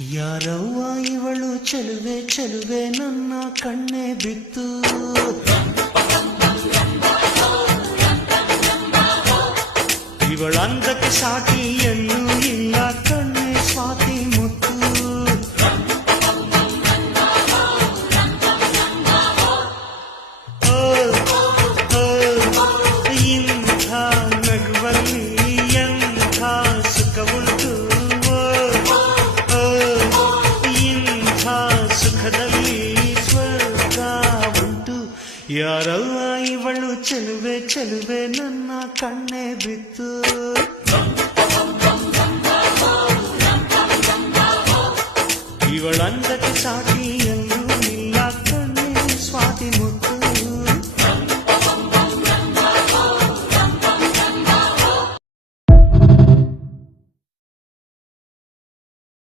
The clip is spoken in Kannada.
ಯಾರವ್ವ ಇವಳು ಚೆಲುವೆ ಚೆಲುವೆ ನನ್ನ ಕಣ್ಣೆ ಬಿತ್ತು. ಇವಳಂದಕ್ಕೆ ಸಾಟಿ ಎಲ್ಲೂ ಇಲ್ಲ ಕಣ್ಣೆ ಸ್ವಾತಿ ಮುತ್ತು. ಇಂಥ ನಗುವಲ್ಲಿ ಎಂಥ ಸುಖವುಂಟು, ಇಂಥ ಸುಖದಲ್ಲಿ ಸ್ವರ್ಗ ಉಂಟು. ಯಾರವ್ವ ಇವಳು ಚೆಲುವೆ ಚೆಲುವೆ ನನ್ನ ಕಣ್ಣೆ ಬಿತ್ತು. ಇವಳಂದಕ್ಕೆ ಸಾಟಿ